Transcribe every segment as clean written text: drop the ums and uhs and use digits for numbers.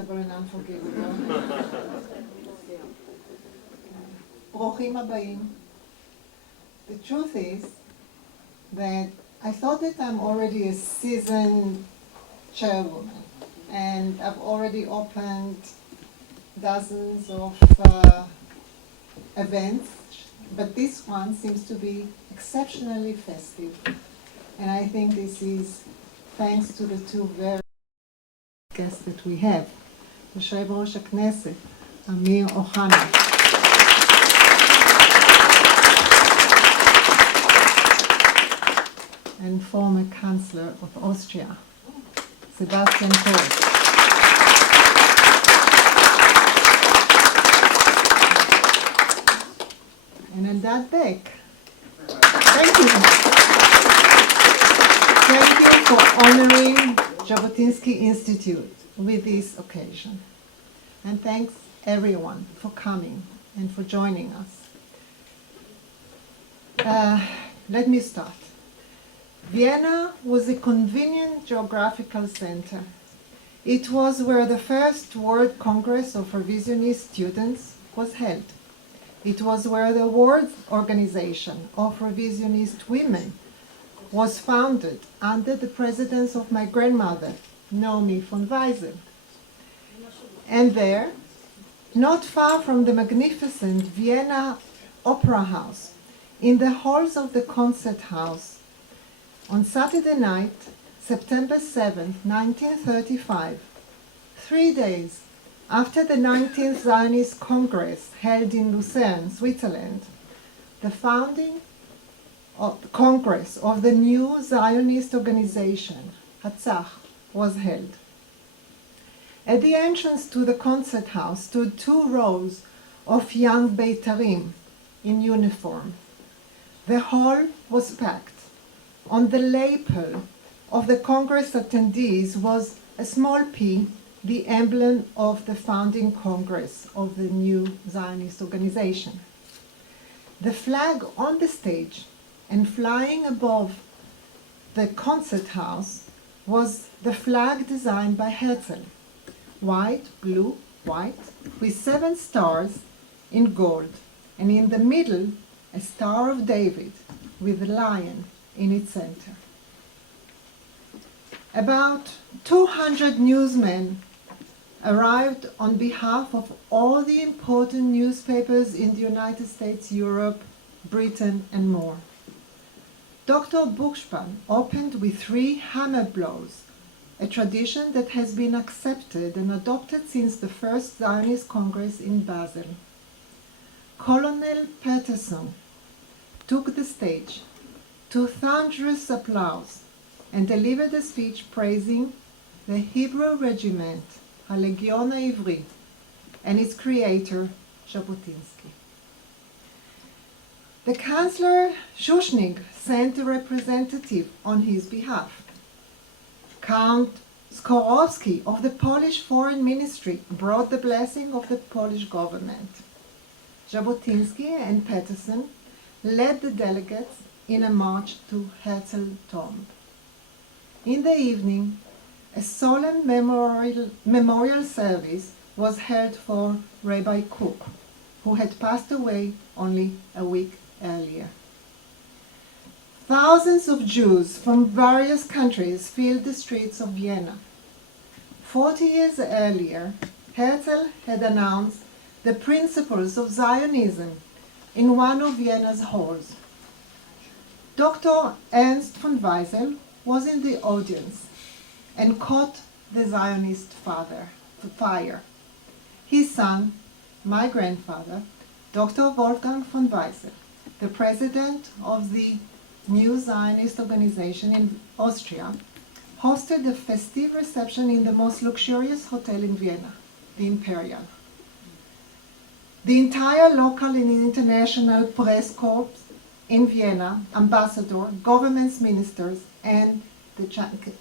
unforgettable and unforgivable. ברוכים הבאים. The truth is that I thought that I'm already a seasoned chairwoman, and I've already opened dozens of events, but this one seems to be exceptionally festive. And I think this is thanks to the two very guests that we have. יושב-ראש הכנסת, אמיר אוחנה. And former Chancellor of Austria, Sebastian Kurz. And Eldad beck. Thank you. Thank you for honoring Z'bוטינסקי Institute with this occasion. And thanks everyone for coming and for joining us. Let me start. Vienna was a convenient geographical center. It was where the first World Congress of Revisionist Students was held. It was where the World Organization of Revisionist Women was founded under the presidence of my grandmother, Naomi von Weisel. And there, not far from the magnificent Vienna Opera House, in the halls of the concert house, on Saturday night, September 7, 1935, 3 days after the 19th Zionist Congress held in Lucerne, Switzerland, the founding Congress of the new Zionist organization, Hatzach, was held. At the entrance to the concert house stood 2 rows of young Beitarim in uniform. The hall was packed. On the lapel of the Congress attendees was a small P, the emblem of the founding Congress of the new Zionist organization. The flag on the stage and flying above the concert house was the flag designed by Herzl, white, blue, white, with 7 stars in gold, and in the middle a Star of David with a lion in its center. About 200 newsmen arrived on behalf of all the important newspapers in the United States, Europe, Britain, and more. Dr. Buchspan opened with 3 hammer blows, a tradition that has been accepted and adopted since the first Zionist Congress in Basel. Colonel Peterson took the stage to thunderous applause and delivered a speech praising the Hebrew regiment, הלגיון העברי, and its creator, ז'בוטינסקי. The Chancellor Schuschnigg sent a representative on his behalf. Count Skorowski of the Polish Foreign Ministry brought the blessing of the Polish government. Z'bוטינסקי and Peterson led the delegates in a march to Herzl's tomb. In the evening, a solemn memorial service was held for Rabbi Cook, who had passed away only a week earlier. Thousands of Jews from various countries filled the streets of Vienna. 40 years earlier, Herzl had announced the principles of Zionism in one of Vienna's halls. Dr. Ernst von Weisel was in the audience and caught the Zionist fire. His son, my grandfather, Dr. Wolfgang von Weisel, the president of the new Zionist organization in Austria, hosted a festive reception in the most luxurious hotel in Vienna, the Imperial. The entire local and international press corps in Vienna, ambassador, government's ministers, and the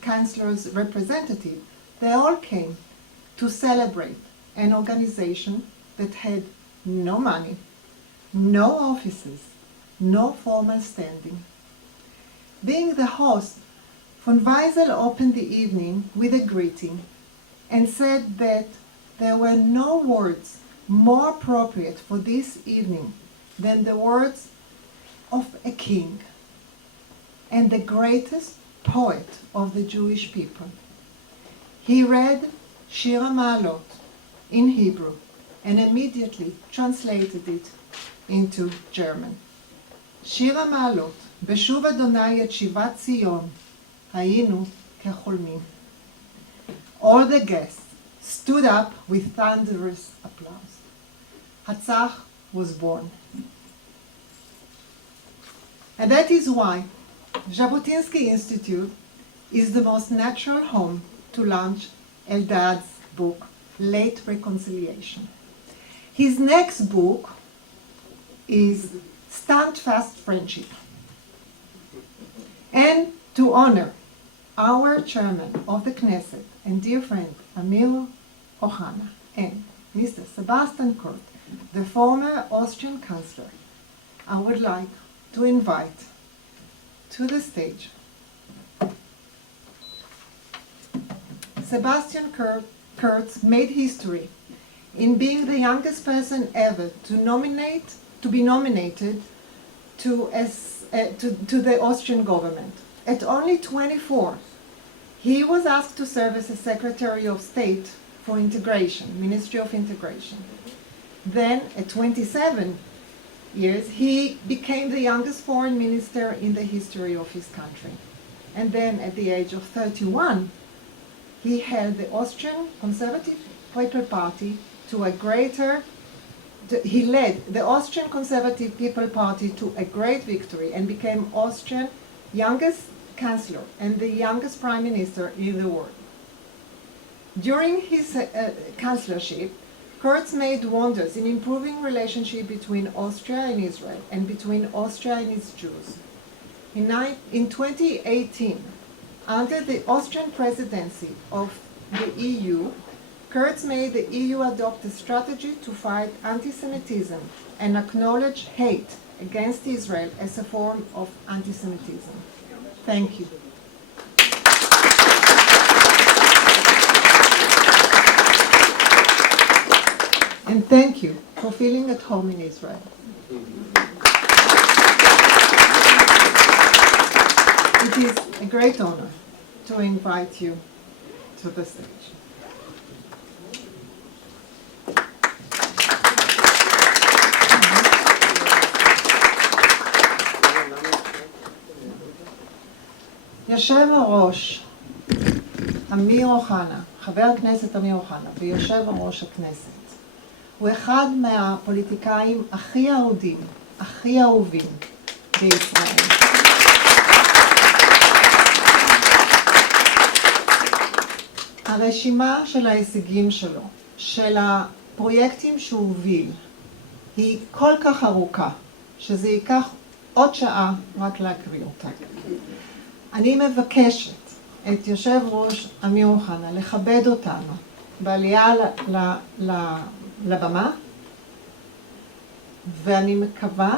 Chancellor's representative, they all came to celebrate an organization that had no money, no offices, no formal standing. Being the host, von Weisel opened the evening with a greeting and said that there were no words more appropriate for this evening than the words of a king and the greatest poet of the Jewish people. He read Shir HaMa'alot in Hebrew and immediately translated it into German. שיר המעלות, בשוב אדוני את שיבת ציון, היינו כחולמים. All the guests stood up with thunderous applause. Hatzach was born. And that is why Z'bוטינסקי Institute is the most natural home to launch Eldad's book, Late Reconciliation. His next book is Standfast Friendship. And to honor our chairman of the Knesset and dear friend Amir Oahana and Mr. Sebastian Kurz, the former Austrian Chancellor, I would like to invite to the stage Sebastian Kurz made history in being the youngest person ever to be nominated to the Austrian government. At only 24, he was asked to serve as a Secretary of State for Integration, Ministry of Integration. Then, at 27 years, he became the youngest foreign minister in the history of his country. And then, at the age of 31, he held the Austrian Conservative People Party to a greater he led the Austrian Conservative People Party to a great victory and became Austrian youngest chancellor and the youngest prime minister in the world. During his chancellorship, Kurz made wonders in improving relationship between Austria and Israel and between Austria and its Jews. In 2018, under the Austrian presidency of the EU, Kurz made the EU adopt a strategy to fight anti-Semitism and acknowledge hate against Israel as a form of anti-Semitism. Thank you. And thank you for feeling at home in Israel. It is a great honor to invite you to the stage. יושב הראש אמיר אוחנה, חבר הכנסת אמיר אוחנה, ויושב הראש הכנסת, הוא אחד מהפוליטיקאים הכי אהודים, הכי אהובים בישראל. הרשימה של ההישגים שלו, של הפרויקטים שהוא הוביל, היא כל כך ארוכה, שזה ייקח עוד שעה רק להקריא אותה. אני מבקשת את יושב ראש אמיר אוחנה לכבד אותנו בעלייה לבמה, ואני מקווה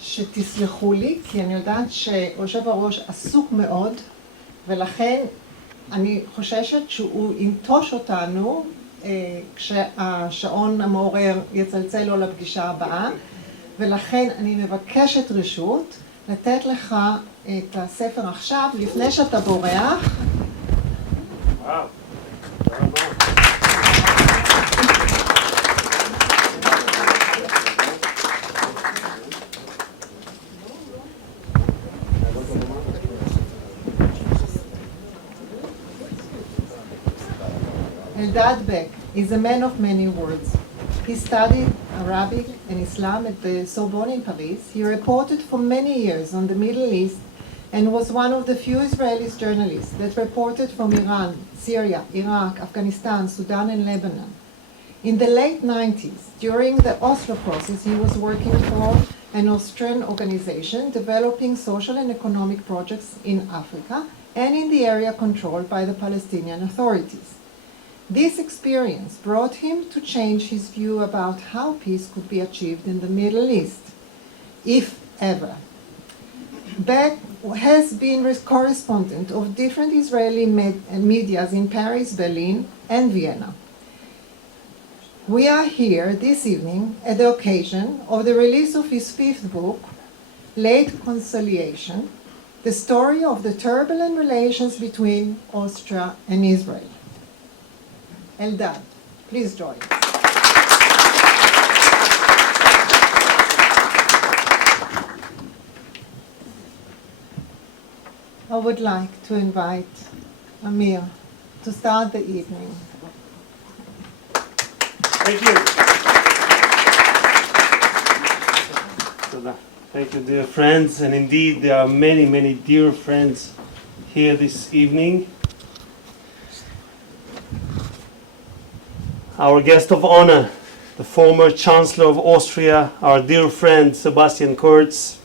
שתסלחו לי, כי אני יודעת שיושב הראש עסוק מאוד, ולכן אני חוששת שהוא ינטוש אותנו כשהשעון המעורר יצלצל לו לפגישה הבאה, ולכן אני מבקשת רשות לתת לך את הספר עכשיו, לפני שאתה בורח. וואו, תודה רבה. Eldad Beck is a man of many words. He studied Arabic and Islam at the Sorbonne in Paris. He reported for many years on the Middle East and was one of the few Israeli journalists that reported from Iran, Syria, Iraq, Afghanistan, Sudan, and Lebanon. In the late 90s, during the Oslo process, he was working for an Austrian organization developing social and economic projects in Africa and in the area controlled by the Palestinian authorities. This experience brought him to change his view about how peace could be achieved in the Middle East, if ever. Beck has been correspondent of different Israeli medias in Paris, Berlin, and Vienna. We are here this evening at the occasion of the release of his fifth book, Late Conciliation, the story of the turbulent relations between Austria and Israel. Eldad, please join us. I would like to invite Amir to start the evening. Thank you. Thank you, dear friends. And indeed, there are many, many dear friends here this evening. Our guest of honor, the former Chancellor of Austria, our dear friend Sebastian Kurz.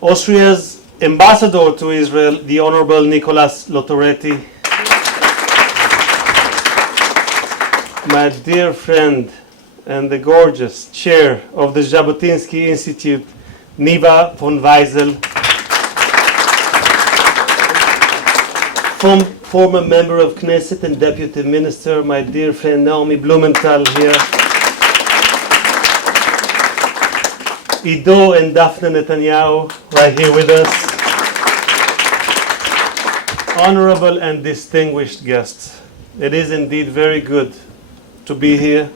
Austria's ambassador to Israel, the Honorable Nicolas Lotoretti. My dear friend and the gorgeous chair of the Z'botiנסקי Institute, Niva von Weisel. Former member of Knesset and Deputy Minister, my dear friend Naomi Blumenthal here. Ido and Daphne Netanyahu right here with us. Honorable and distinguished guests, it is indeed very good to be here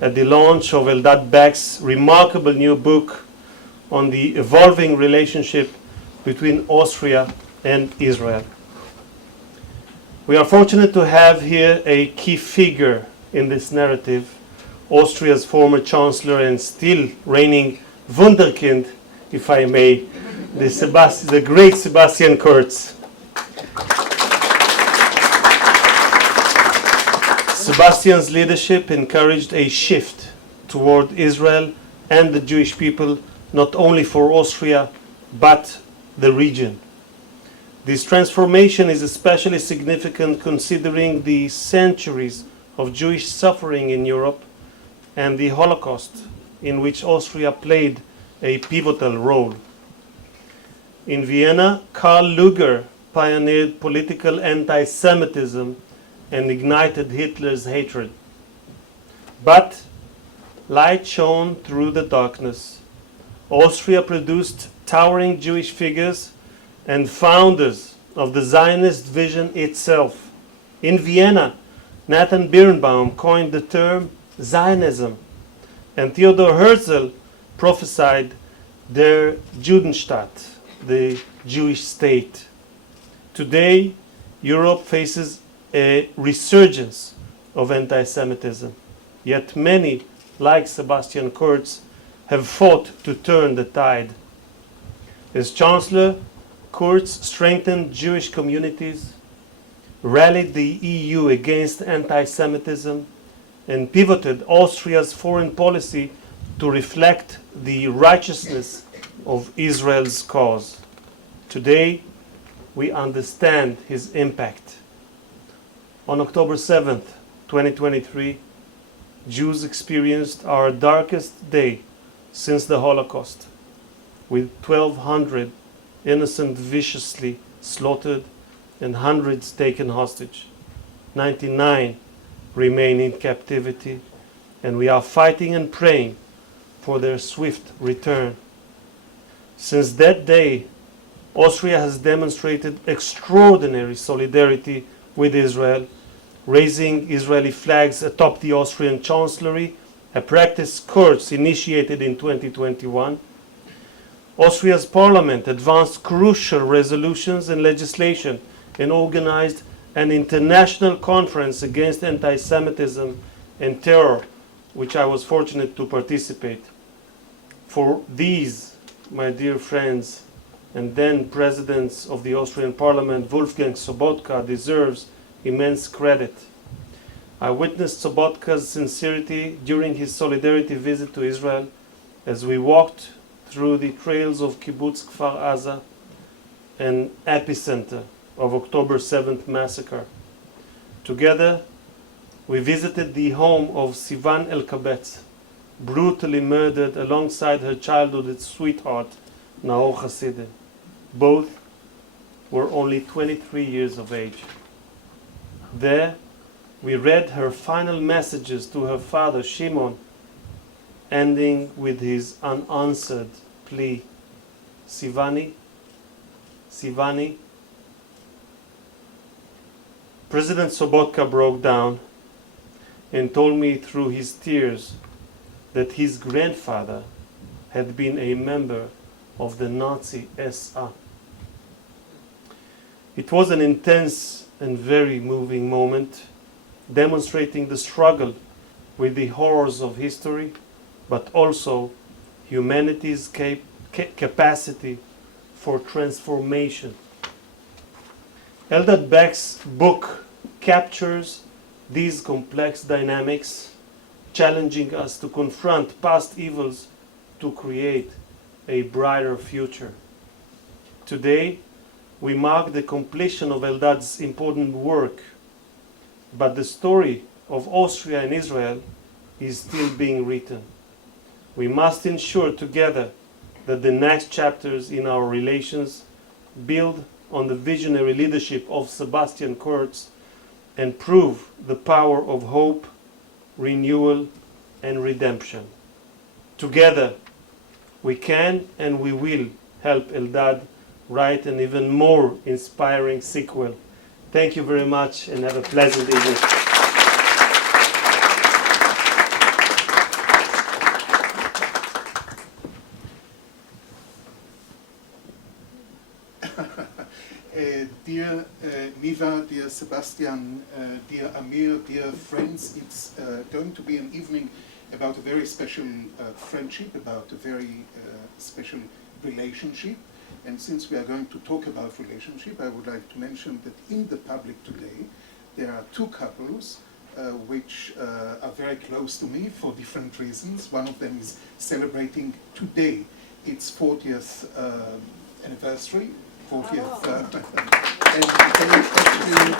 at the launch of Eldad Beck's remarkable new book on the evolving relationship between Austria and Israel. We are fortunate to have here a key figure in this narrative, Austria's former Chancellor and still reigning Wunderkind, if I may, the great Sebastian Kurz. Sebastian's leadership encouraged a shift toward Israel and the Jewish people, not only for Austria, but the region. This transformation is especially significant considering the centuries of Jewish suffering in Europe and the Holocaust, in which Austria played a pivotal role. In Vienna, Karl Lueger pioneered political anti-Semitism and ignited Hitler's hatred. But light shone through the darkness. Austria produced towering Jewish figures and founders of the Zionist vision itself. In Vienna, Nathan Birnbaum coined the term Zionism, and Theodor Herzl prophesied der Judenstaat, the Jewish state. Today, Europe faces a resurgence of anti-Semitism, yet many, like Sebastian Kurz, have fought to turn the tide. As Chancellor, Kurz strengthened Jewish communities, rallied the EU against anti-Semitism, and pivoted Austria's foreign policy to reflect the righteousness of Israel's cause. Today, we understand his impact. On October 7th, 2023, Jews experienced our darkest day since the Holocaust, with 1,200 innocent viciously slaughtered and hundreds taken hostage. 99 remain in captivity, and we are fighting and praying for their swift return. Since that day, Austria has demonstrated extraordinary solidarity with Israel, raising Israeli flags atop the Austrian Chancellery, a practice Kurz initiated in 2021. Austria's parliament advanced crucial resolutions and legislation and organized an international conference against anti-Semitism and terror, which I was fortunate to participate. For these, my dear friends, and then presidents of the Austrian parliament, Wolfgang Sobotka, deserves immense credit. I witnessed Sobotka's sincerity during his solidarity visit to Israel as we walked through the trails of Kibbutz Kfar Aza, an epicenter of October 7th massacre. Together, we visited the home of Sivan El-Kabetz, brutally murdered alongside her childhood sweetheart, Nahor Hasideh. Both were only 23 years of age. There, we read her final messages to her father, Shimon, ending with his unanswered plea, Sivani, Sivani. President Sobotka broke down and told me through his tears that his grandfather had been a member of the Nazi SA. It was an intense and very moving moment, demonstrating the struggle with the horrors of history, but also humanity's capacity for transformation. Eldad Beck's book captures these complex dynamics, challenging us to confront past evils to create a brighter future. Today, we mark the completion of Eldad's important work, but the story of Austria and Israel is still being written. We must ensure together that the next chapters in our relations build on the visionary leadership of Sebastian Kurz and prove the power of hope, renewal, and redemption. Together, we can and we will help Eldad write an even more inspiring sequel. Thank you very much and have a pleasant evening. Dear Niva, dear Sebastian, dear Amir, dear friends, it's going to be an evening about a very special friendship, about a very special relationship. And since we are going to talk about relationship, I would like to mention that in the public today, there are two couples which are very close to me for different reasons. One of them is celebrating today its 40th anniversary, 40th, and they actually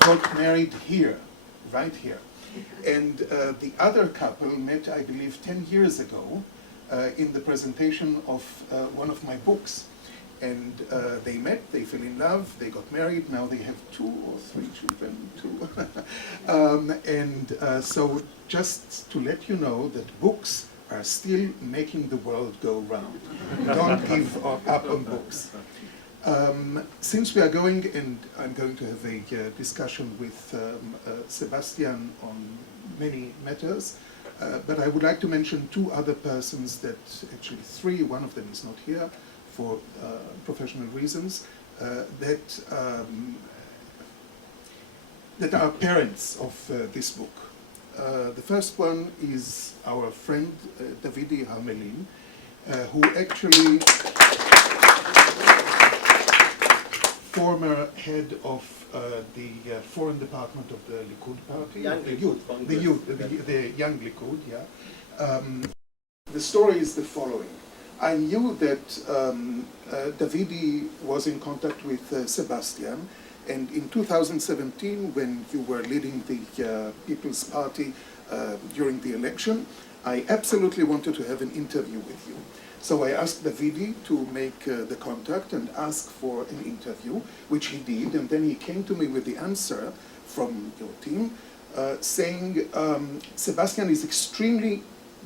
got married here, right here. And the other couple met, I believe, 10 years ago in the presentation of one of my books. And they met, they fell in love, they got married, now they have 2 or 3 children, so just to let you know that books are still making the world go round. Don't give up on books. Since we are going, and I'm going to have a discussion with Sebastian on many matters, but I would like to mention 2 other persons that, actually 3, one of them is not here for professional reasons, that are parents of this book. The first one is our friend Davidi Hamelin, who actually former head of the foreign department of the Likud party, the young Likud, yeah. The story is the following. I knew that Davidi was in contact with Sebastian, and in 2017, when you were leading the People's Party during the election, I absolutely wanted to have an interview with you. So I asked Davidi to make the contact and ask for an interview, which he did, and then he came to me with the answer from your team, saying Sebastian is extremely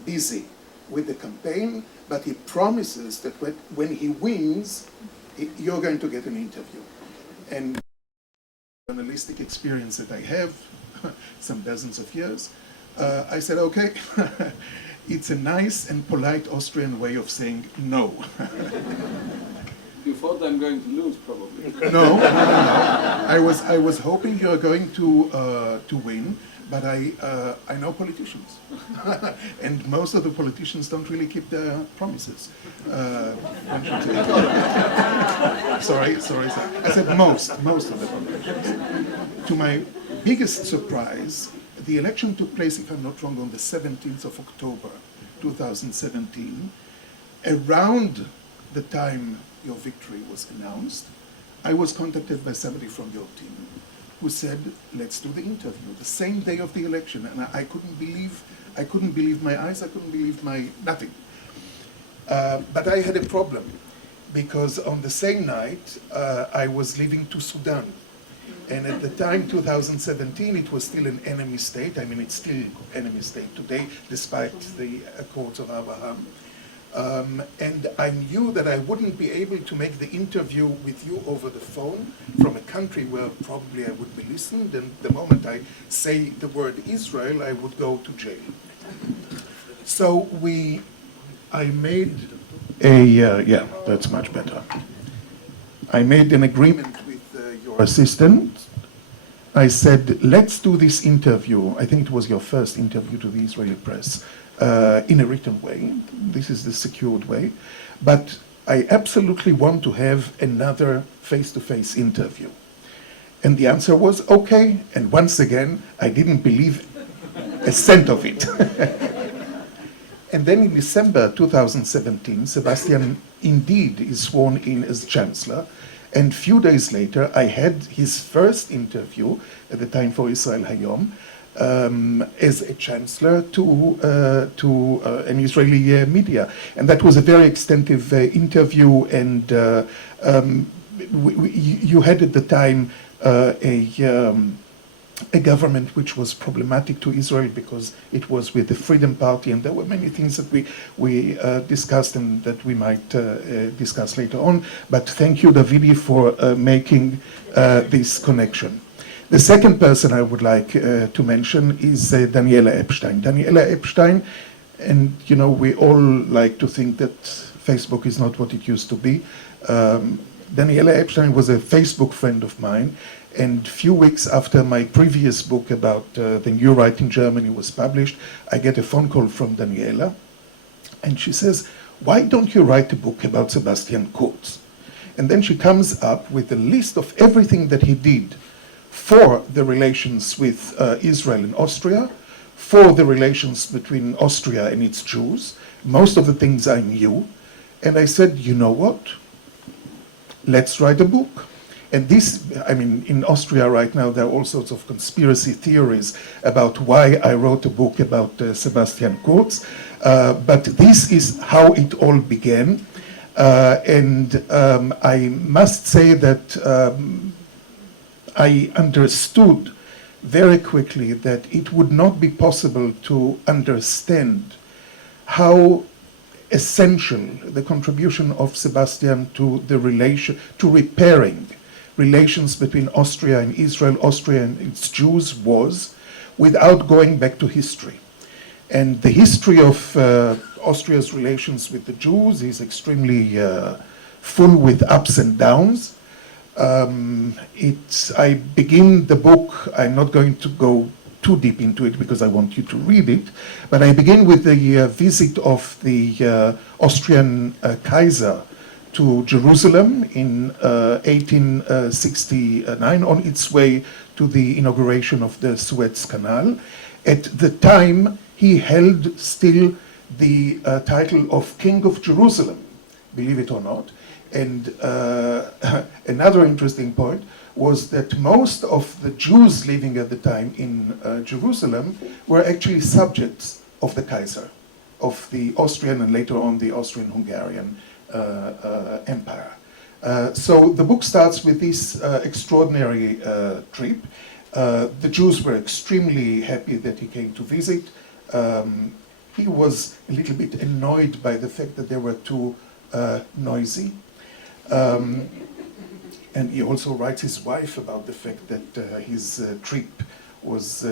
busy with the campaign, but he promises that when he wins, you're going to get an interview. And journalistic experience that I have, some dozens of years, I said, okay, it's a nice and polite Austrian way of saying no. You thought I'm going to lose, probably. No. I was hoping you're going to win, but I know politicians, and most of the politicians don't really keep their promises. Sorry. I said most of the politicians. To my biggest surprise, the election took place, if I'm not wrong, on the 17th of October, 2017. Around the time your victory was announced, I was contacted by somebody from your team who said, let's do the interview, the same day of the election. And I couldn't believe my eyes, I couldn't believe my nothing. But I had a problem, because on the same night, I was leaving to Sudan. And at the time, 2017, it was still an enemy state. I mean, it's still enemy state today, despite the Accords of Abraham. And I knew that I wouldn't be able to make the interview with you over the phone from a country where probably I would be listened, and the moment I say the word Israel, I would go to jail. So I made yeah, that's much better. I made an agreement with your assistant. I said, let's do this interview. I think it was your first interview to the Israeli press. In a written way. This is the secured way. But I absolutely want to have another face-to-face interview. And the answer was okay. And once again, I didn't believe a cent of it. And then in December 2017, Sebastian indeed is sworn in as chancellor. And a few days later, I had his first interview at the time for Israel Hayom, as a chancellor to an Israeli media. And that was a very extensive interview, and you had at the time a government which was problematic to Israel because it was with the Freedom Party, and there were many things that we discussed and that we might discuss later on. But thank you, Davidi, for making this connection. The second person I would like to mention is Daniela Epstein. Daniela Epstein, and you know, we all like to think that Facebook is not what it used to be. Daniela Epstein was a Facebook friend of mine, and a few weeks after my previous book about the new right in Germany was published, I get a phone call from Daniela, and she says, why don't you write a book about Sebastian Kurz? And then she comes up with a list of everything that he did for the relations with Israel and Austria, for the relations between Austria and its Jews, most of the things I knew. And I said, you know what? Let's write a book. And this, I mean, in Austria right now, there are all sorts of conspiracy theories about why I wrote a book about Sebastian Kurz. But this is how it all began. And I must say that I understood very quickly that it would not be possible to understand how essential the contribution of Sebastian to the to repairing relations between Austria and Israel, Austria and its Jews was, without going back to history. And the history of Austria's relations with the Jews is extremely full with ups and downs. I begin the book, I'm not going to go too deep into it because I want you to read it, but I begin with the visit of the Austrian Kaiser to Jerusalem in 1869 on its way to the inauguration of the Suez Canal. At the time, he held still the title of King of Jerusalem, believe it or not. And another interesting point was that most of the Jews living at the time in Jerusalem were actually subjects of the Kaiser, of the Austrian and later on the Austrian-Hungarian Empire. So the book starts with this extraordinary trip. The Jews were extremely happy that he came to visit. He was a little bit annoyed by the fact that they were too noisy. And he also writes his wife about the fact that his trip was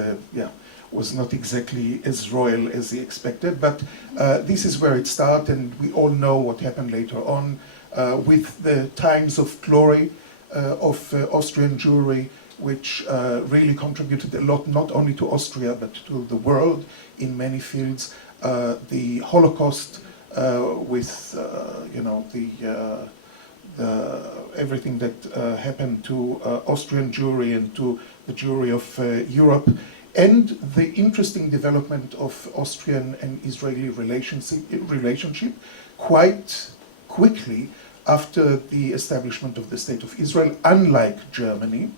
not exactly as royal as he expected. But this is where it started, and we all know what happened later on with the times of glory of Austrian Jewry, which really contributed a lot, not only to Austria, but to the world in many fields. The Holocaust with, everything that happened to Austrian Jewry and to the Jewry of Europe, and the interesting development of Austrian and Israeli relationship quite quickly after the establishment of the State of Israel. Unlike Germany,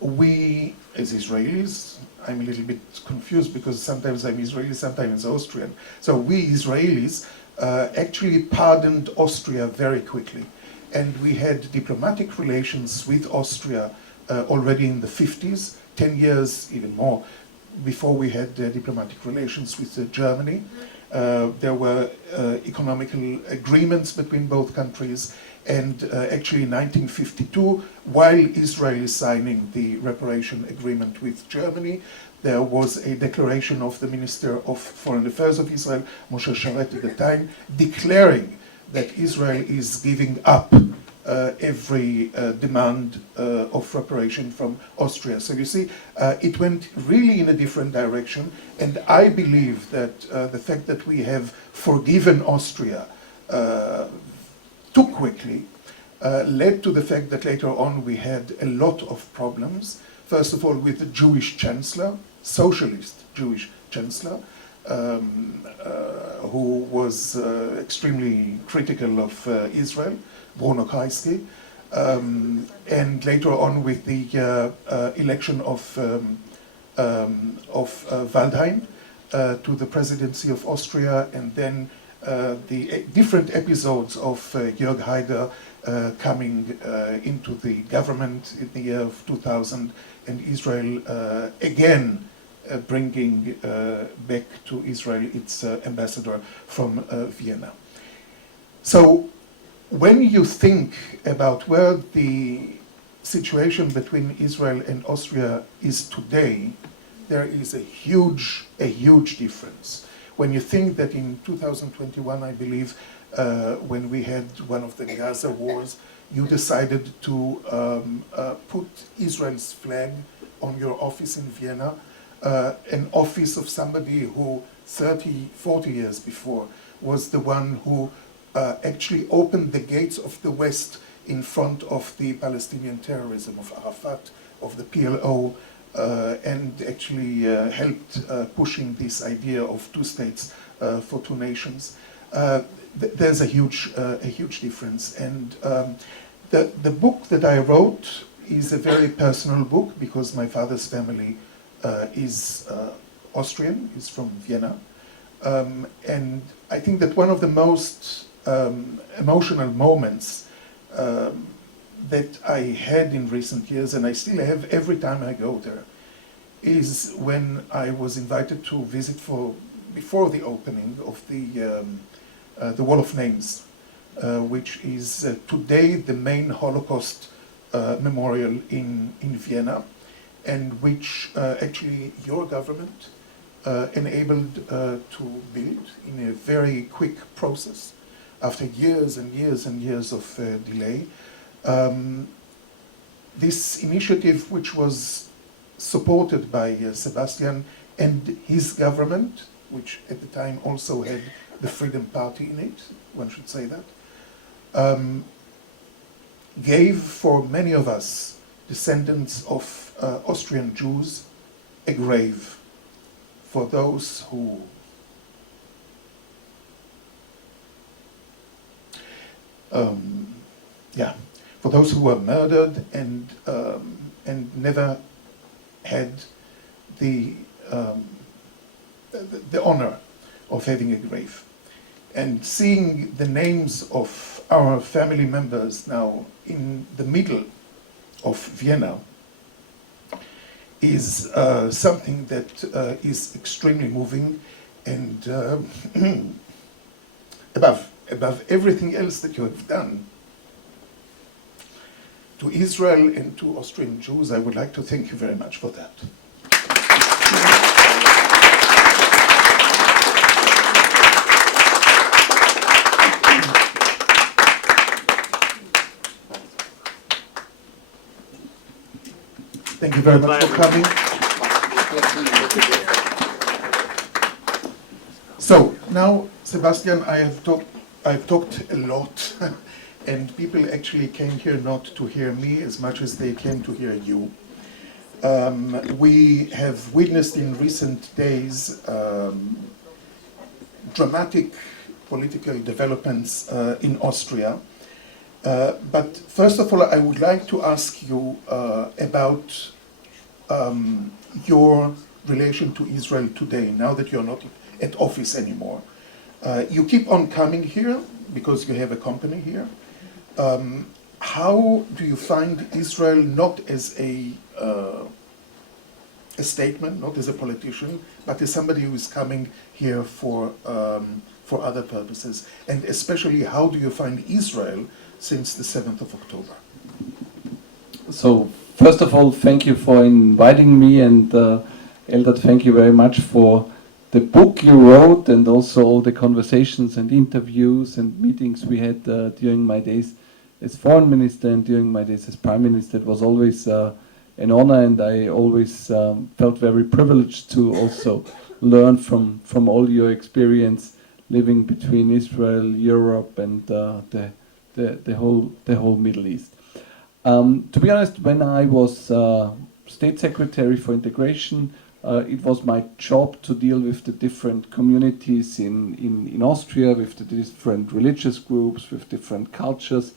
we as Israelis, I'm a little bit confused because sometimes I'm Israeli, sometimes Austrian. So we Israelis actually pardoned Austria very quickly. and we had diplomatic relations with Austria already in the 50s, 10 years, even more, before we had diplomatic relations with Germany. There were economical agreements between both countries, and actually in 1952, while Israel is signing the reparation agreement with Germany, there was a declaration of the Minister of Foreign Affairs of Israel, Moshe Sharet at the time, declaring that Israel is giving up every demand of reparation from Austria. So you see, it went really in a different direction, and I believe that the fact that we have forgiven Austria too quickly led to the fact that later on we had a lot of problems. First of all, with the Jewish chancellor, socialist Jewish chancellor, who was extremely critical of Israel, Bruno Kreisky, and later on with the election of Waldheim to the presidency of Austria, and then the different episodes of Jörg Haider coming into the government in the year of 2000, and Israel again bringing back to Israel its ambassador from Vienna. So when you think about where the situation between Israel and Austria is today, there is a huge difference. When you think that in 2021, I believe, when we had one of the Gaza wars, you decided to put Israel's flag on your office in Vienna, an office of somebody who 30, 40 years before was the one who actually opened the gates of the West in front of the Palestinian terrorism of Arafat, of the PLO, and actually helped pushing this idea of two states for two nations. There's a huge difference, and the book that I wrote is a very personal book because my father's family is Austrian, is from Vienna, and I think that one of the most emotional moments that I had in recent years, and I still have every time I go there, is when I was invited to visit before the opening of the Wall of Names, which is today the main Holocaust memorial in Vienna, and which actually your government enabled to build in a very quick process after years and years and years of delay. This initiative, which was supported by Sebastian and his government, which at the time also had the Freedom Party in it, one should say that, gave for many of us, descendants of Austrian Jews, a grave for those who for those who were murdered and never had the honor of having a grave. And seeing the names of our family members now in the middle of Vienna is something that is extremely moving, and above everything else that you have done to Israel and to Austrian Jews, I would like to thank you very much for that. Thank you very much for coming. So now, Sebastian, I've talked a lot, and people actually came here not to hear me as much as they came to hear you. We have witnessed in recent days dramatic political developments in Austria. But first of all, I would like to ask you about your relation to Israel today, now that you're not at office anymore. You keep on coming here because you have a company here. How do you find Israel not as a statement, not as a politician, but as somebody who is coming here for other purposes? And especially, how do you find Israel since the 7th of October? So, first of all, thank you for inviting me, and Eldad, thank you very much for the book you wrote, and also all the conversations and interviews and meetings we had during my days as foreign minister and during my days as prime minister. It was always an honor, and I always felt very privileged to also learn from all your experience living between Israel, Europe, and the whole Middle East. To be honest, when I was State Secretary for Integration, it was my job to deal with the different communities in Austria, with the different religious groups, with different cultures,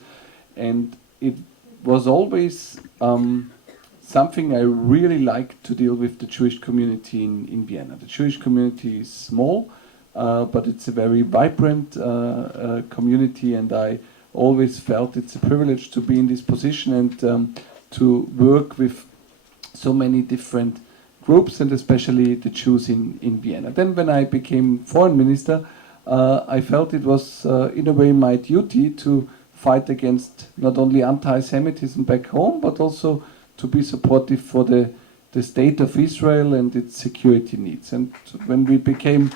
and it was always something I really liked to deal with the Jewish community in Vienna. The Jewish community is small, but it's a very vibrant community, and I always felt it's a privilege to be in this position and to work with so many different groups, and especially the Jews in Vienna. Then when I became foreign minister, I felt it was in a way my duty to fight against not only anti-Semitism back home, but also to be supportive for the state of Israel and its security needs. And when we became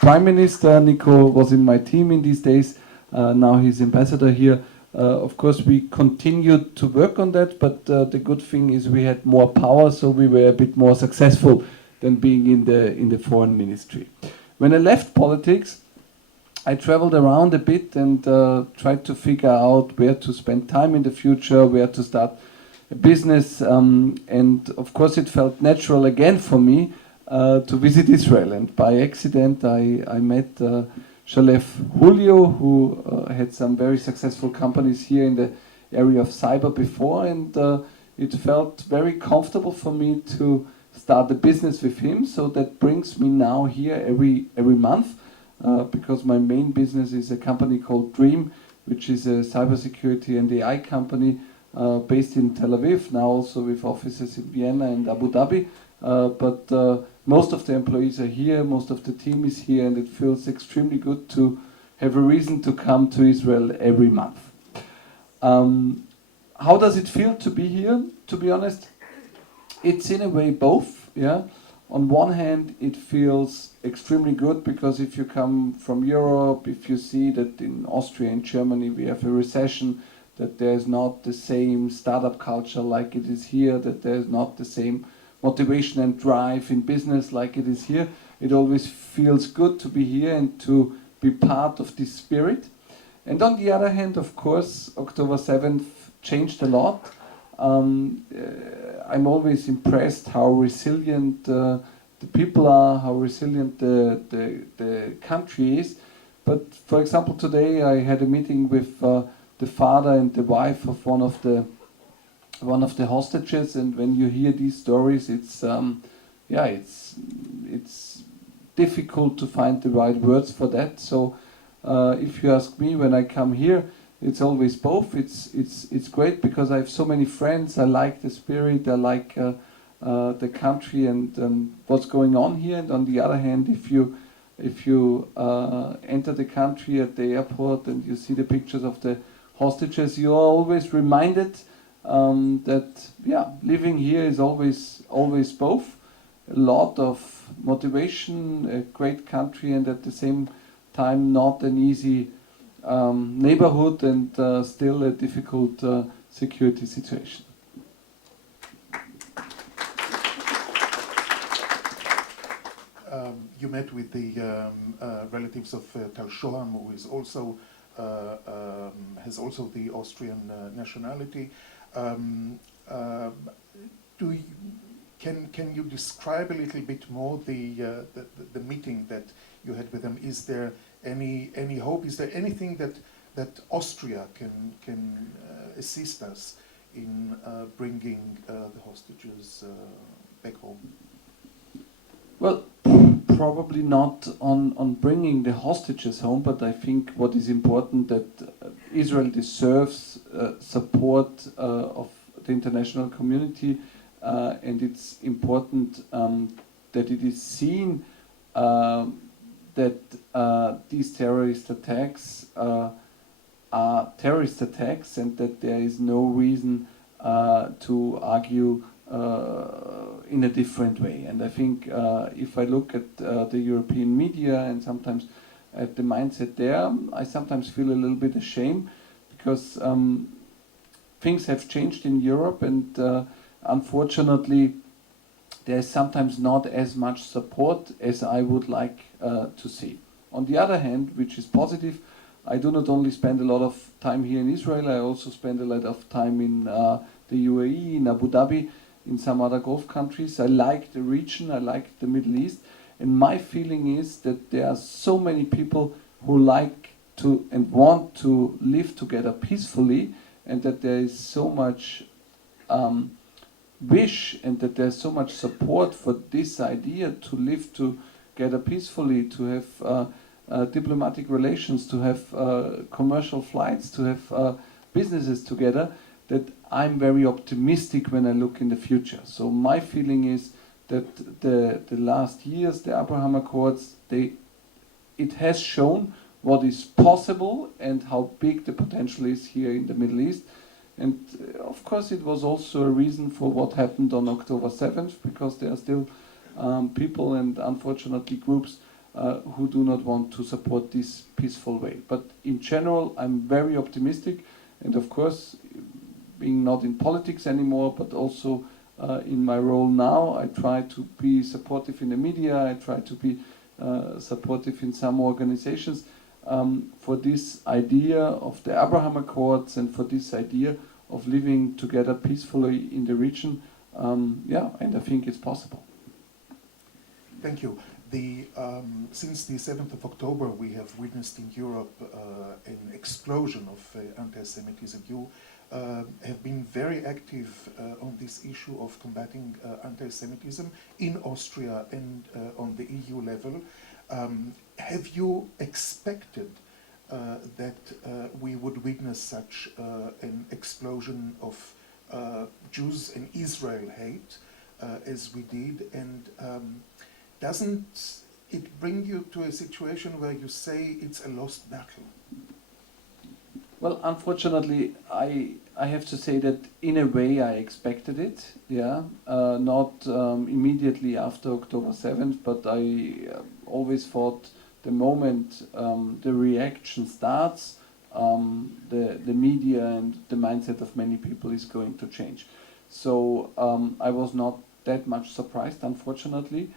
Prime Minister, Nico was in my team in these days, now he's ambassador here. Of course, we continued to work on that, but the good thing is we had more power, so we were a bit more successful than being in the foreign ministry. When I left politics, I traveled around a bit and tried to figure out where to spend time in the future, where to start a business, and of course it felt natural again for me to visit Israel. And by accident I met Shalef Julio, who had some very successful companies here in the area of cyber before, and it felt very comfortable for me to start a business with him. So that brings me now here every month, because my main business is a company called Dream, which is a cybersecurity and AI company based in Tel Aviv, now also with offices in Vienna and Abu Dhabi. But most of the employees are here, most of the team is here, and it feels extremely good to have a reason to come to Israel every month. How does it feel to be here? To be honest, it's in a way both. Yeah. On one hand, it feels extremely good because if you come from Europe, if you see that in Austria and Germany we have a recession, that there's not the same startup culture like it is here, that there's not the same motivation and drive in business like it is here. It always feels good to be here and to be part of this spirit. And on the other hand, of course, October 7th changed a lot. I'm always impressed how resilient the people are, how resilient the country is. But for example, today I had a meeting with the father and the wife of one of the hostages, and when you hear these stories, it's difficult to find the right words for that. So if you ask me, when I come here, it's always both. It's great because I have so many friends. I like the spirit. I like the country and what's going on here. And on the other hand, if you enter the country at the airport and you see the pictures of the hostages, you are always reminded that living here is always both. A lot of motivation, a great country, and at the same time not an easy neighborhood, and still a difficult security situation. You met with the relatives of Tal Shoham, who is also has also the Austrian nationality. Can you describe a little bit more the meeting that you had with them? Is there any hope? Is there anything that Austria can assist us in bringing the hostages back home? Well, probably not on bringing the hostages home, but I think what is important that Israel deserves support of the international community, and it's important that it is seen that these terrorist attacks are terrorist attacks, and that there is no reason to argue in a different way. And I think if I look at the European media and sometimes at the mindset there, I sometimes feel a little bit ashamed, because things have changed in Europe, and unfortunately there is sometimes not as much support as I would like to see. On the other hand, which is positive, I do not only spend a lot of time here in Israel, I also spend a lot of time in the UAE, in Abu Dhabi, in some other Gulf countries. I like the region, I like the Middle East, and my feeling is that there are so many people who like to and want to live together peacefully, and that there is so much wish and that there's so much support for this idea to live together peacefully, to have diplomatic relations, to have commercial flights, to have businesses together, that I'm very optimistic when I look in the future. So my feeling is that the last years, the Abraham Accords, it has shown what is possible and how big the potential is here in the Middle East. And of course it was also a reason for what happened on October 7th, because there are still people and unfortunately groups who do not want to support this peaceful way. But in general, I'm very optimistic, and of course, being not in politics anymore, but also in my role now, I try to be supportive in the media, I try to be supportive in some organizations for this idea of the Abraham Accords and for this idea of living together peacefully in the region. Yeah, and I think it's possible. Thank you. Since the 7th of October, we have witnessed in Europe an explosion of anti-Semitism. You have been very active on this issue of combating anti-Semitism in Austria and on the EU level. Have you expected that we would witness such an explosion of Jews and Israel hate as we did? And doesn't it bring you to a situation where you say it's a lost battle? Well, unfortunately, I have to say that in a way I expected it, yeah. Not immediately after October 7th, but I always thought the moment the reaction starts, the media and the mindset of many people is going to change. So I was not that much surprised, unfortunately.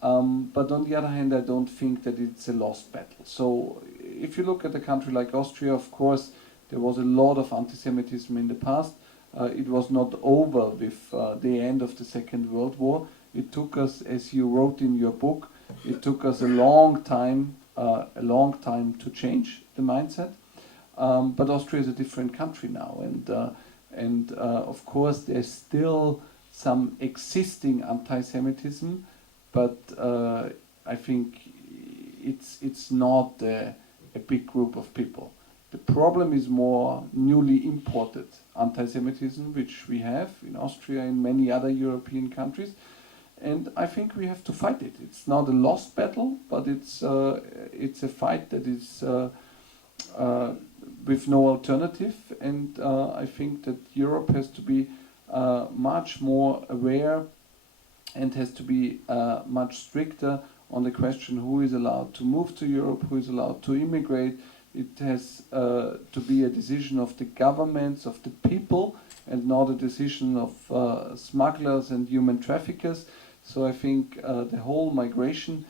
But on the other hand, I don't think that it's a lost battle. So if you look at a country like Austria, of course, there was a lot of anti-Semitism in the past. It was not over with the end of the Second World War. It took us, as you wrote in your book, it took us a long time to change the mindset. But Austria is a different country now, and of course there's still some existing anti-Semitism, but I think it's not a big group of people. The problem is more newly imported anti-Semitism, which we have in Austria and many other European countries, and I think we have to fight it. It's not a lost battle, but it's a fight that is with no alternative, and I think that Europe has to be much more aware and has to be much stricter on the question who is allowed to move to Europe, who is allowed to immigrate. It has to be a decision of the governments, of the people, and not a decision of smugglers and human traffickers. So I think the whole migration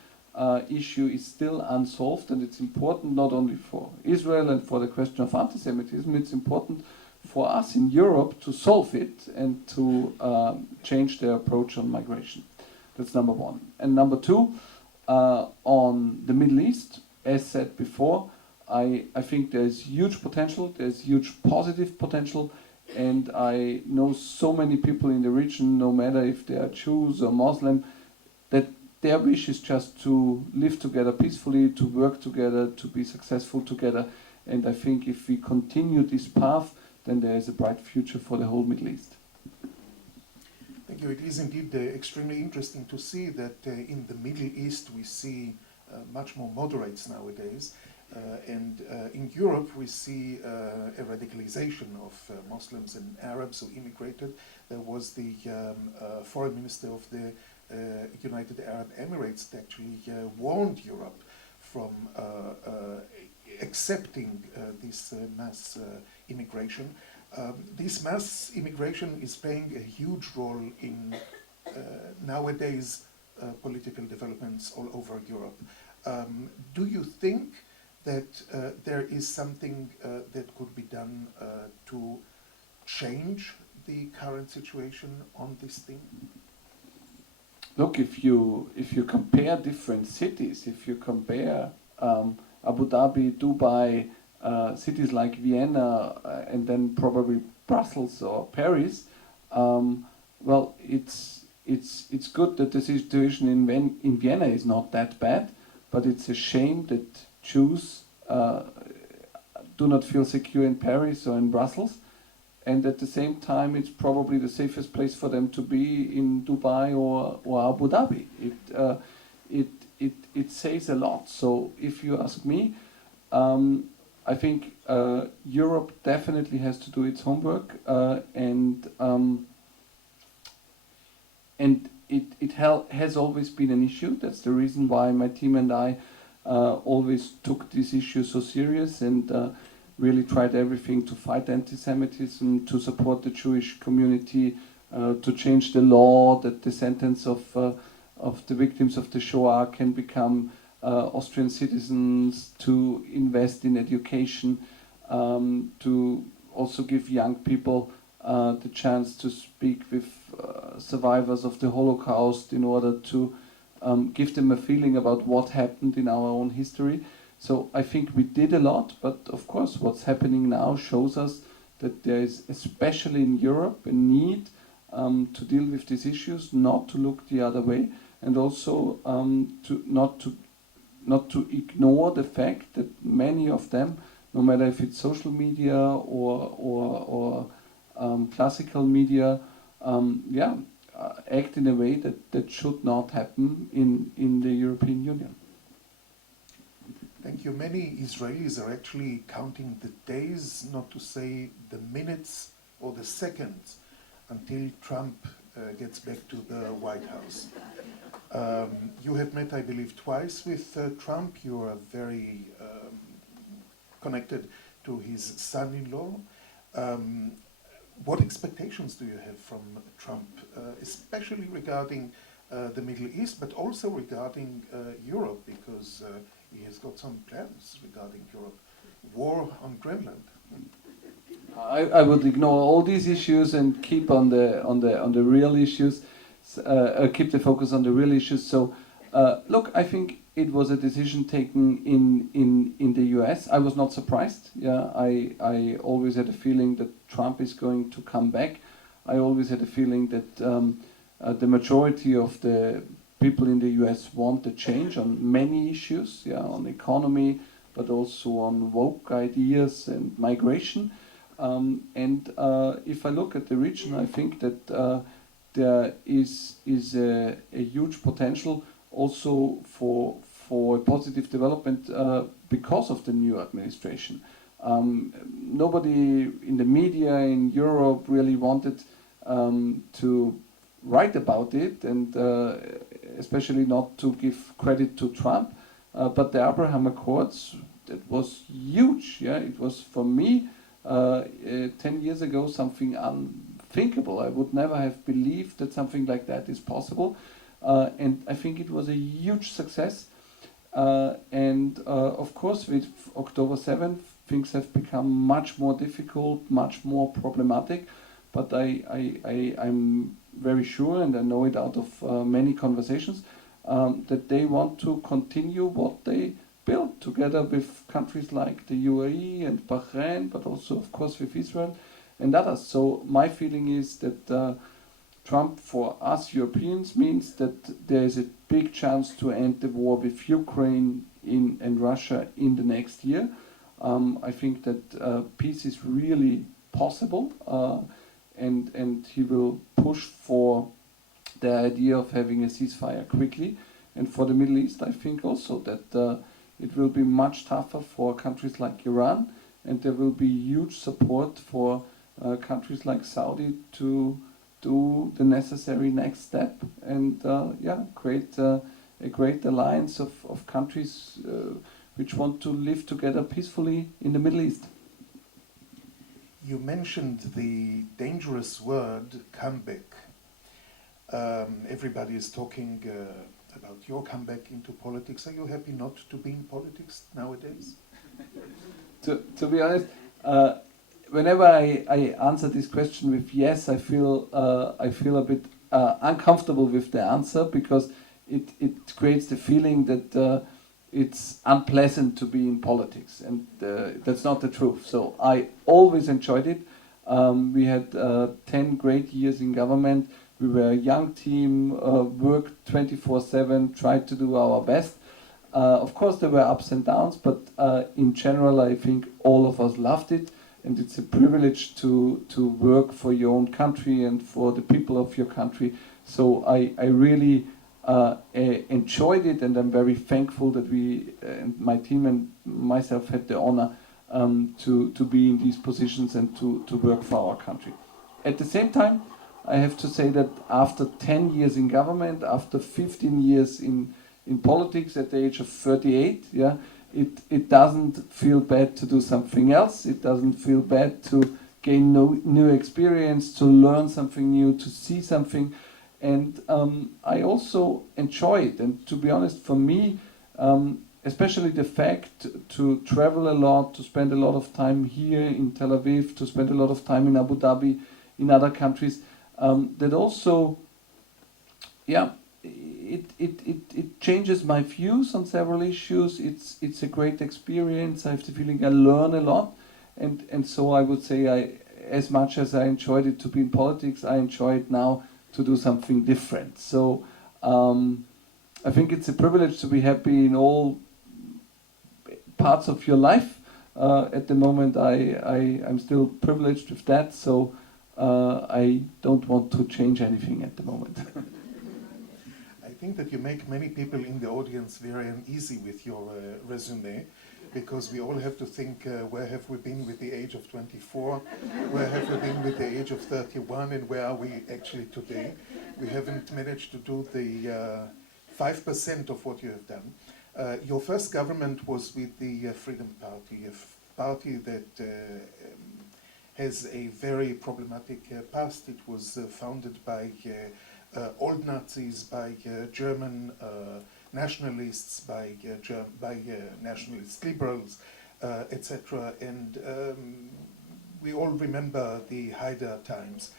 issue is still unsolved, and it's important not only for Israel and for the question of anti-Semitism, it's important for us in Europe to solve it and to change their approach on migration. That's number one. And number two, on the Middle East, as said before, I think there's huge potential, there's huge positive potential, and I know so many people in the region, no matter if they are Jews or Muslim, that their wish is just to live together peacefully, to work together, to be successful together. And I think if we continue this path, then there is a bright future for the whole Middle East. Thank you. It is indeed extremely interesting to see that in the Middle East we see much more moderates nowadays. And in Europe we see a radicalization of Muslims and Arabs who immigrated. There was the foreign minister of the United Arab Emirates that actually warned Europe from accepting this mass immigration. This mass immigration is playing a huge role in nowadays political developments all over Europe. Do you think that there is something that could be done to change the current situation on this thing? Look, if you compare different cities, if you compare Abu Dhabi, Dubai, cities like Vienna, and then probably Brussels or Paris, well, it's good that the situation in Vienna is not that bad, but it's a shame that Jews do not feel secure in Paris or in Brussels, and at the same time it's probably the safest place for them to be in Dubai or Abu Dhabi. It says a lot. So if you ask me, I think Europe definitely has to do its homework, and it has always been an issue. That's the reason why my team and I always took this issue so serious and really tried everything to fight anti-Semitism, to support the Jewish community, to change the law that the sentence of the victims of the Shoah can become Austrian citizens, to invest in education, to also give young people the chance to speak with survivors of the Holocaust in order to give them a feeling about what happened in our own history. So I think we did a lot, but of course what's happening now shows us that there is, especially in Europe, a need to deal with these issues, not to look the other way, and also not to ignore the fact that many of them, no matter if it's social media or classical media, act in a way that should not happen in the European Union. Thank you. Many Israelis are actually counting the days, not to say the minutes or the seconds, until Trump gets back to the White House. You have met, I believe, twice with Trump. You are very connected to his son-in-law. What expectations do you have from Trump, especially regarding the Middle East, but also regarding Europe, because he has got some plans regarding Europe? War on Greenland. I would ignore all these issues and keep on the real issues. Keep the focus on the real issues. So, look, I think it was a decision taken in the US. I was not surprised. Yeah, I always had a feeling that Trump is going to come back. I always had a feeling that the majority of the people in the US want a change on many issues. Yeah, on economy, but also on woke ideas and migration. If I look at the region, I think that there is a huge potential also for a positive development because of the new administration. Nobody in the media in Europe really wanted to write about it, and especially not to give credit to Trump. But the Abraham Accords, that was huge. Yeah, it was for me 10 years ago something unthinkable. I would never have believed that something like that is possible. And I think it was a huge success. Of course, with October 7th, things have become much more difficult, much more problematic. But I'm very sure, and I know it out of many conversations, that they want to continue what they built together with countries like the UAE and Bahrain, but also, of course, with Israel and others. So my feeling is that Trump for us Europeans means that there is a big chance to end the war with Ukraine and Russia in the next year. I think that peace is really possible, and he will push for the idea of having a ceasefire quickly. And for the Middle East, I think also that it will be much tougher for countries like Iran, and there will be huge support for countries like Saudi to do the necessary next step and create a great alliance of countries which want to live together peacefully in the Middle East. You mentioned the dangerous word comeback. Everybody is talking about your comeback into politics. Are you happy not to be in politics nowadays? To be honest, whenever I answer this question with yes, I feel a bit uncomfortable with the answer, because it creates the feeling that it's unpleasant to be in politics, and that's not the truth. So I always enjoyed it. We had 10 great years in government. We were a young team, worked 24/7, tried to do our best. Of course, there were ups and downs, but in general, I think all of us loved it, and it's a privilege to work for your own country and for the people of your country. So I really enjoyed it, and I'm very thankful that we, and my team and myself, had the honor to be in these positions and to work for our country. At the same time, I have to say that after 10 years in government, after 15 years in politics at the age of 38, it doesn't feel bad to do something else. It doesn't feel bad to gain new experience, to learn something new, to see something. And I also enjoy it. And to be honest, for me, especially the fact to travel a lot, to spend a lot of time here in Tel Aviv, to spend a lot of time in Abu Dhabi, in other countries, that also, it changes my views on several issues. It's a great experience. I have the feeling I learn a lot, and so I would say as much as I enjoyed it to be in politics, I enjoy it now to do something different. So I think it's a privilege to be happy in all parts of your life. At the moment, I'm still privileged with that, so I don't want to change anything at the moment. I think that you make many people in the audience very uneasy with your resume, because we all have to think, where have we been with the age of 24, where have we been with the age of 31, and where are we actually today? We haven't managed to do the 5% of what you have done. Your first government was with the Freedom Party, a party that has a very problematic past. It was founded by old Nazis, by German nationalists, by nationalist liberals, etc. And we all remember the Haider times.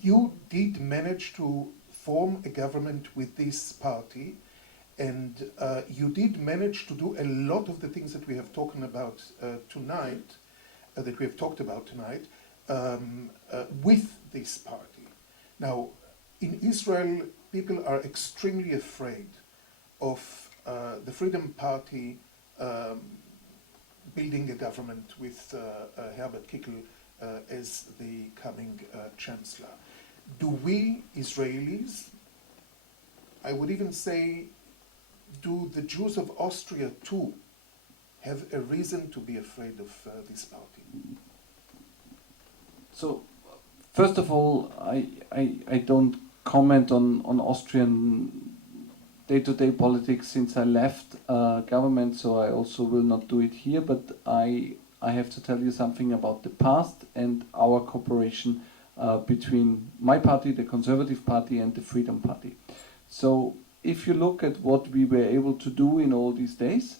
You did manage to form a government with this party, and you did manage to do a lot of the things that we have talked about tonight, with this party. Now, in Israel, people are extremely afraid of the Freedom Party building a government with Herbert Kickl as the coming chancellor. Do we Israelis, I would even say, do the Jews of Austria too have a reason to be afraid of this party? So, first of all, I don't comment on Austrian day-to-day politics since I left government, so I also will not do it here, but I have to tell you something about the past and our cooperation between my party, the Conservative Party, and the Freedom Party. So if you look at what we were able to do in all these days,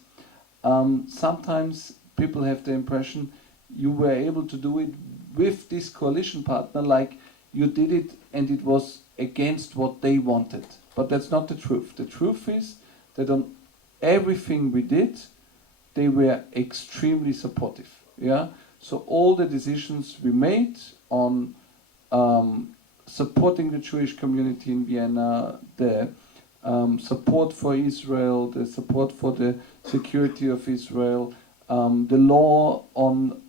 sometimes people have the impression you were able to do it with this coalition partner, like you did it and it was against what they wanted. But that's not the truth. The truth is that on everything we did, they were extremely supportive. Yeah. So all the decisions we made on supporting the Jewish community in Vienna, the support for Israel, the support for the security of Israel, the law on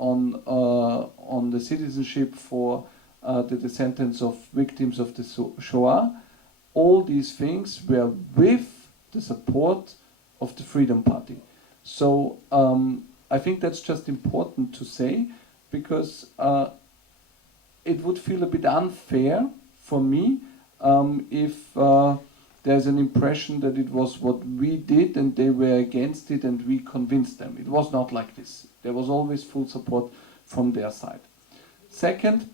the citizenship for the descendants of victims of the Shoah. All these things were with the support of the Freedom Party. So I think that's just important to say, because it would feel a bit unfair for me if there's an impression that it was what we did and they were against it and we convinced them. It was not like this. There was always full support from their side. Second,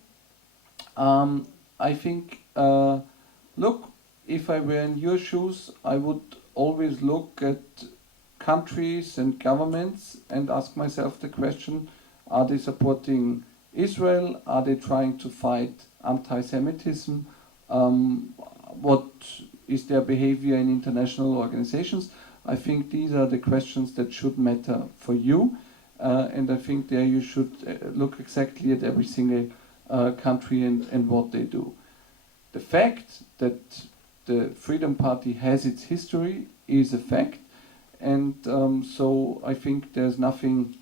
I think, look, if I were in your shoes, I would always look at countries and governments and ask myself the question, are they supporting Israel? Are they trying to fight anti-Semitism? What is their behavior in international organizations? I think these are the questions that should matter for you. And I think there you should look exactly at every single country and what they do. The fact that the Freedom Party has its history is a fact. And so I think there's nothing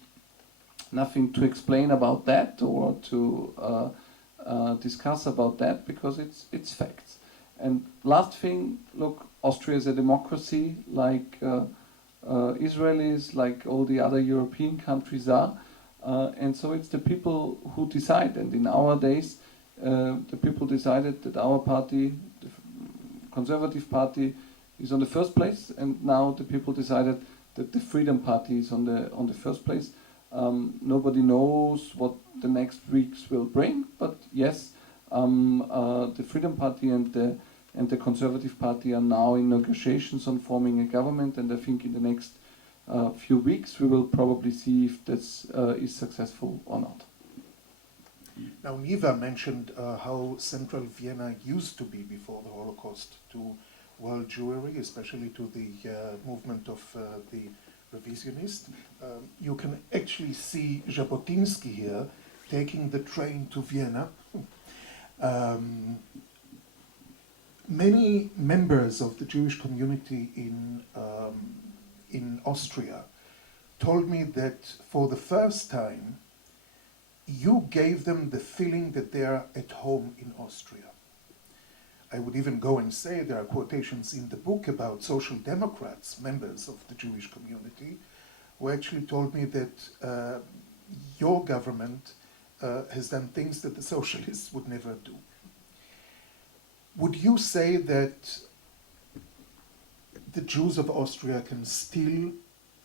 to explain about that or to discuss about that, because it's facts. And last thing, look, Austria is a democracy like Israel is, like all the other European countries are. And so it's the people who decide. And in our days, the people decided that our party, the Conservative Party, is on the first place. And now the people decided that the Freedom Party is on the first place. Nobody knows what the next weeks will bring, but yes, the Freedom Party and the Conservative Party are now in negotiations on forming a government, and I think in the next few weeks we will probably see if this is successful or not. Now, Niva mentioned how central Vienna used to be before the Holocaust to world Jewry, especially to the movement of the revisionists. You can actually see Z'bוטינסקי here taking the train to Vienna. Many members of the Jewish community in Austria told me that for the first time you gave them the feeling that they are at home in Austria. I would even go and say there are quotations in the book about social democrats, members of the Jewish community, who actually told me that your government has done things that the socialists would never do. Would you say that the Jews of Austria can still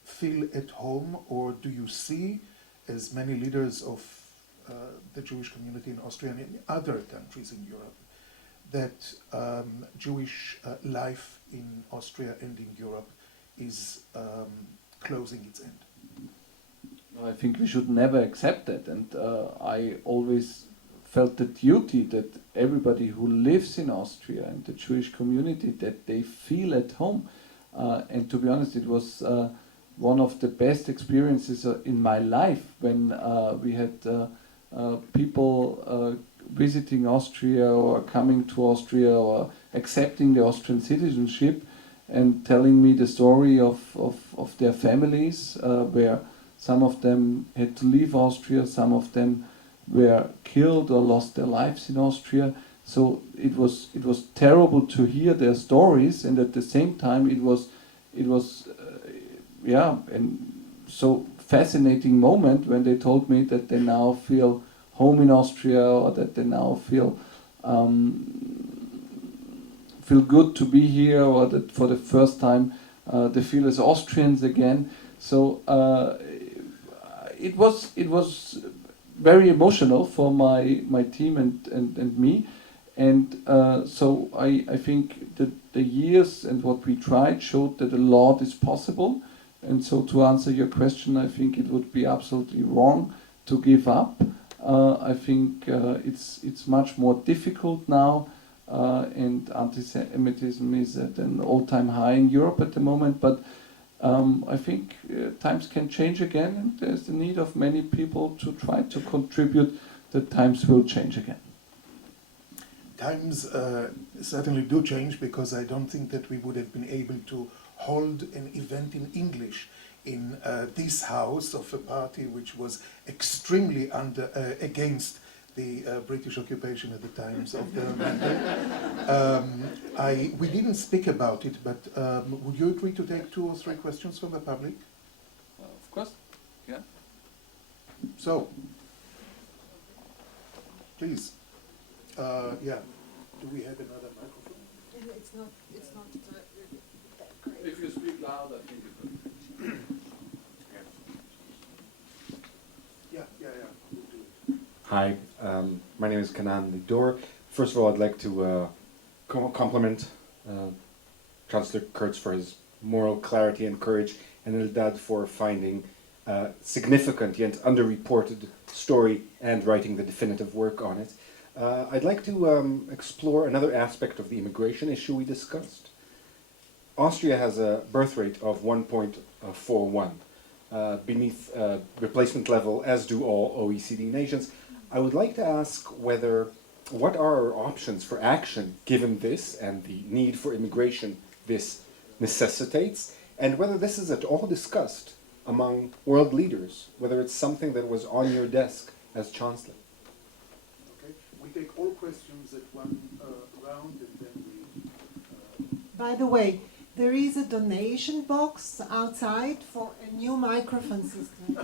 feel at home, or do you see, as many leaders of the Jewish community in Austria and in other countries in Europe, that Jewish life in Austria and in Europe is closing its end? I think we should never accept that, and I always felt the duty that everybody who lives in Austria and the Jewish community, that they feel at home. And to be honest, it was one of the best experiences in my life when we had people visiting Austria or coming to Austria or accepting the Austrian citizenship and telling me the story of their families, where some of them had to leave Austria, some of them were killed or lost their lives in Austria. So it was terrible to hear their stories, and at the same time it was and so fascinating moment when they told me that they now feel home in Austria, or that they now feel good to be here, or that for the first time they feel as Austrians again. So it was very emotional for my team and me, and so I think that the years and what we tried showed that a lot is possible. And so to answer your question, I think it would be absolutely wrong to give up. I think it's much more difficult now, and anti-Semitism is at an all-time high in Europe at the moment, but I think times can change again, and there's the need of many people to try to contribute that times will change again. times certainly do change, because I don't think that we would have been able to hold an event in English in this house of a party which was extremely against the British occupation at the times of the we didn't speak about it, but would you agree to take 2 or 3 questions from the public? Of course, yeah. So, please, yeah, do we have another microphone? It's not really that great. If you speak loud, I think it will. Yeah. We'll do it. Hi, my name is Kanan Lidor. First of all, I'd like to compliment Chancellor Kurz for his moral clarity and courage, and Eldad for finding a significant yet underreported story and writing the definitive work on it. I'd like to explore another aspect of the immigration issue we discussed. Austria has a birth rate of 1.41, beneath replacement level, as do all OECD nations. I would like to ask what are our options for action given this and the need for immigration this necessitates, and whether this is at all discussed among world leaders, whether it's something that was on your desk as Chancellor. Okay, we take all questions at one round, and then we... By the way, there is a donation box outside for a new microphone system.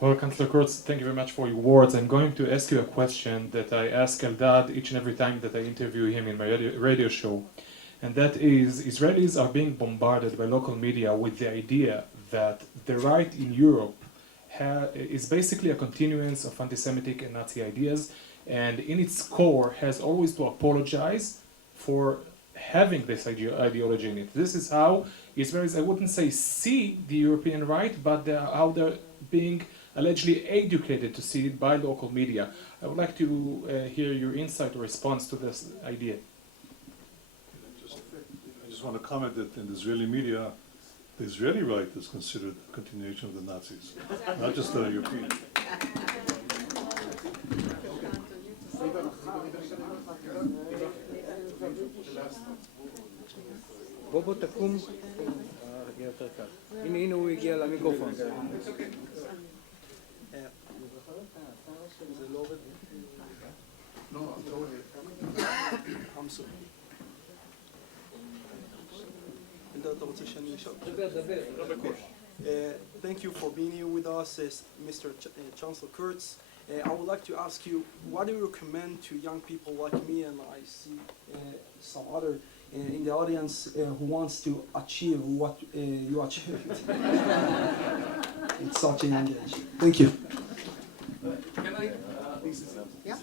Well, Councillor Kurz, thank you very much for your words. I'm going to ask you a question that I ask Eldad each and every time that I interview him in my radio show. And that is, Israelis are being bombarded by local media with the idea that the right in Europe is basically a continuance of anti-Semitic and Nazi ideas, and in its core has always to apologize for having this ideology in it. This is how Israelis, I wouldn't say see the European right, but how they're being allegedly educated to see it by local media. I would like to hear your insight or response to this idea. I just want to comment that in the Israeli media, the Israeli right is considered a continuation of the Nazis, not just the European. בוא תקום, יהיה יותר קל. הנה הוא הגיע למיקרופון. זה לא עובד? No, go ahead. I'm sorry. אלדד, אתה רוצה שאני אשאל? דבר. Thank you for being here with us, Mr. Chancellor Kurz. I would like to ask you, what do you recommend to young people like me, and I see some other in the audience who wants to achieve what you achieved at such a young age? Thank you. Can I? Yeah.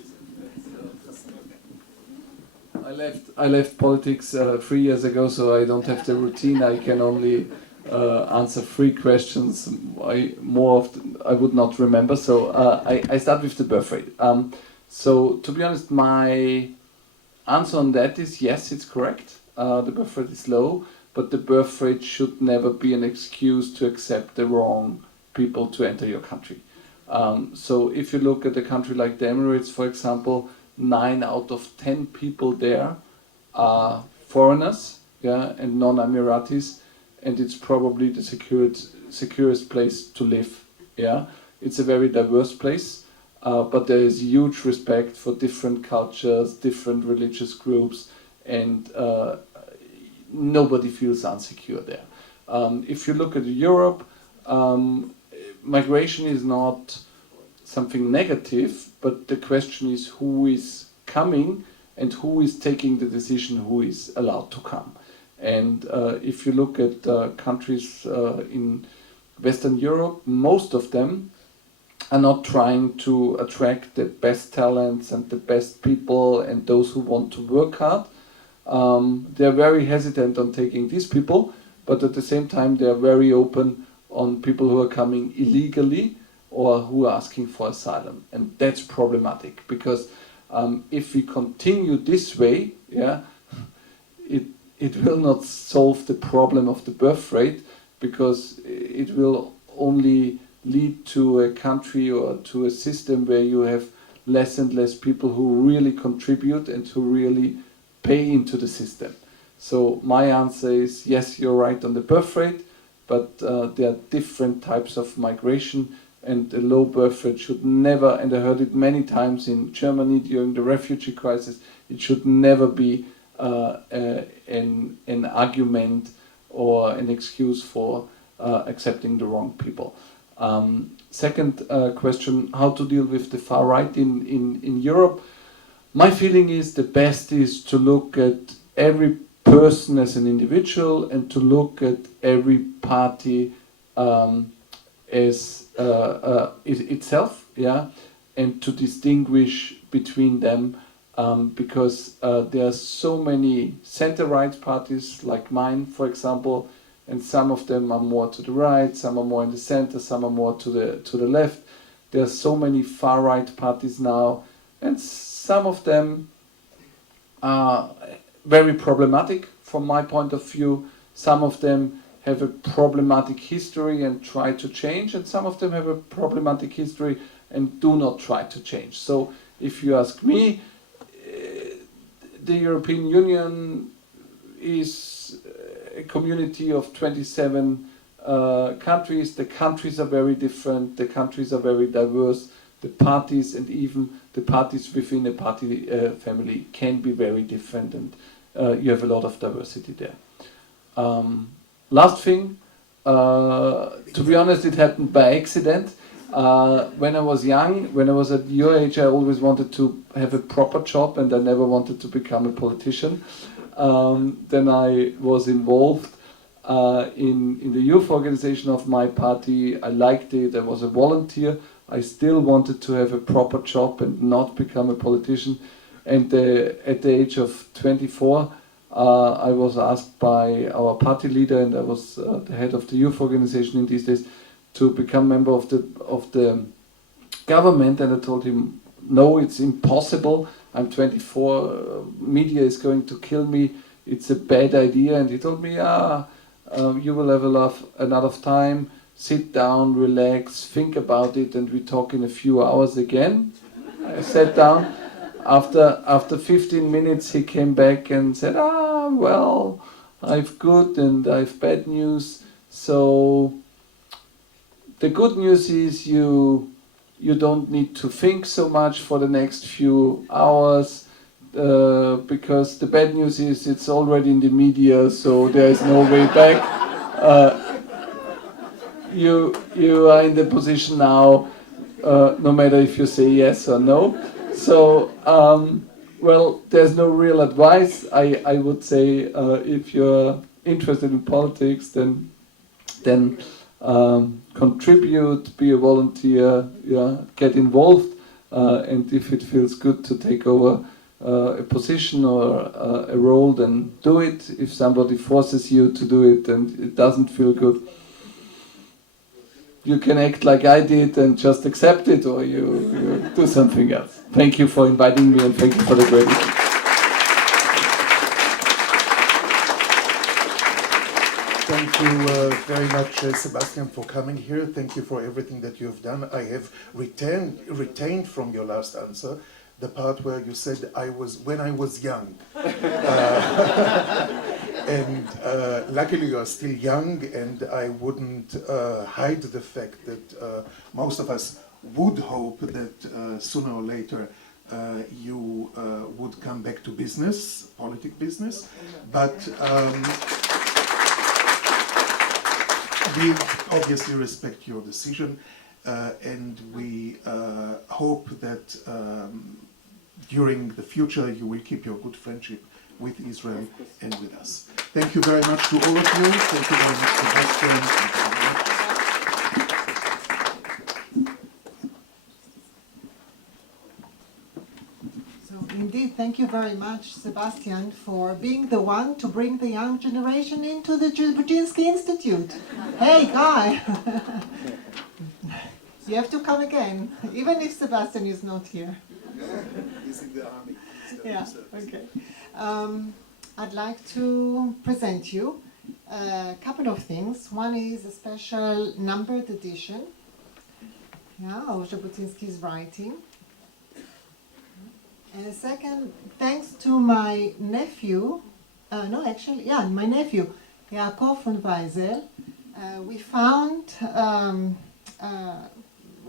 I left politics 3 years ago, so I don't have the routine. I can only answer 3 questions. I would not remember. So I start with the birth rate. So to be honest, my answer on that is yes, it's correct. The birth rate is low, but the birth rate should never be an excuse to accept the wrong people to enter your country. So if you look at a country like the Emirates, for example, 9 out of 10 people there are foreigners, yeah, and non-Emiratis, and it's probably the securest place to live. Yeah, it's a very diverse place, but there is huge respect for different cultures, different religious groups, and nobody feels insecure there. If you look at Europe, migration is not something negative, but the question is who is coming and who is taking the decision who is allowed to come. And if you look at countries in Western Europe, most of them are not trying to attract the best talents and the best people and those who want to work hard. They're very hesitant on taking these people, but at the same time they're very open on people who are coming illegally or who are asking for asylum. And that's problematic, because if we continue this way, yeah, it will not solve the problem of the birth rate, because it will only lead to a country or to a system where you have less and less people who really contribute and who really pay into the system. So my answer is yes, you're right on the birth rate, but there are different types of migration, and a low birth rate should never, and I heard it many times in Germany during the refugee crisis, it should never be an argument or an excuse for accepting the wrong people. Second question, how to deal with the far right in Europe. My feeling is the best is to look at every person as an individual and to look at every party as itself, yeah, and to distinguish between them because there are so many center-right parties like mine, for example, and some of them are more to the right, some are more in the center, some are more to the left. There are so many far-right parties now, and some of them are very problematic from my point of view. Some of them have a problematic history and try to change, and some of them have a problematic history and do not try to change. So if you ask me, the European Union is a community of 27 countries. The countries are very different, the countries are very diverse, the parties and even the parties within a party family can be very different, and you have a lot of diversity there. Last thing, to be honest, it happened by accident. When I was young, when I was at your age, I always wanted to have a proper job and I never wanted to become a politician. Then I was involved in the youth organization of my party. I liked it, I was a volunteer. I still wanted to have a proper job and not become a politician. And at the age of 24, I was asked by our party leader, and I was the head of the youth organization in these days, to become member of the government. And I told him, no, it's impossible. I'm 24, media is going to kill me. It's a bad idea. And he told me, you will have enough time. Sit down, relax, think about it, and we talk in a few hours again. I sat down. After 15 minutes, he came back and said, well, I've good and I've bad news. So the good news is you don't need to think so much for the next few hours, because the bad news is it's already in the media, so there is no way back. You are in the position now, no matter if you say yes or no. So, well, there's no real advice. I would say if you're interested in politics, then contribute, be a volunteer, yeah, get involved, and if it feels good to take over a position or a role, then do it. If somebody forces you to do it and it doesn't feel good, you can act like I did and just accept it, or you do something else. Thank you for inviting me, and thank you for the great. Thank you very much, Sebastian, for coming here. Thank you for everything that you have done. I have retained from your last answer the part where you said when I was young. And luckily you are still young, and I wouldn't hide the fact that most of us would hope that sooner or later you would come back to business, politic business, but we obviously respect your decision, and we hope that during the future you will keep your good friendship with Israel and with us. Thank you very much to all of you. Thank you very much, Sebastian. So indeed, thank you very much, Sebastian, for being the one to bring the young generation into the Z'bוטינסקי Institute. Hey, guy! You have to come again, even if Sebastian is not here. He's in the army. Yeah, okay. I'd like to present you a couple of things. One is a special numbered edition, of Z'bוטינסקי's writing. And second, thanks to my nephew, my nephew, Yaakov von Weisel, we found,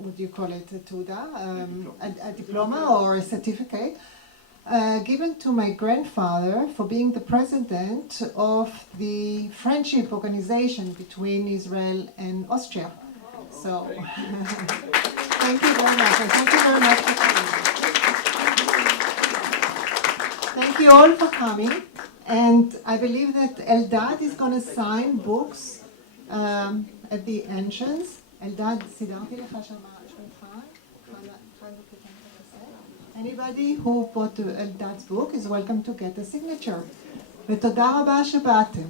what do you call it, a tuda, a diploma or a certificate, given to my grandfather for being the president of the friendship organization between Israel and Austria. So, thank you very much, and thank you very much for coming. Thank you all for coming, and I believe that Eldad is going to sign books at the entrance. Eldad, סידרתי לך שם שולחן. Anybody who bought Eldad's book is welcome to get a signature. ותודה רבה שבאתם.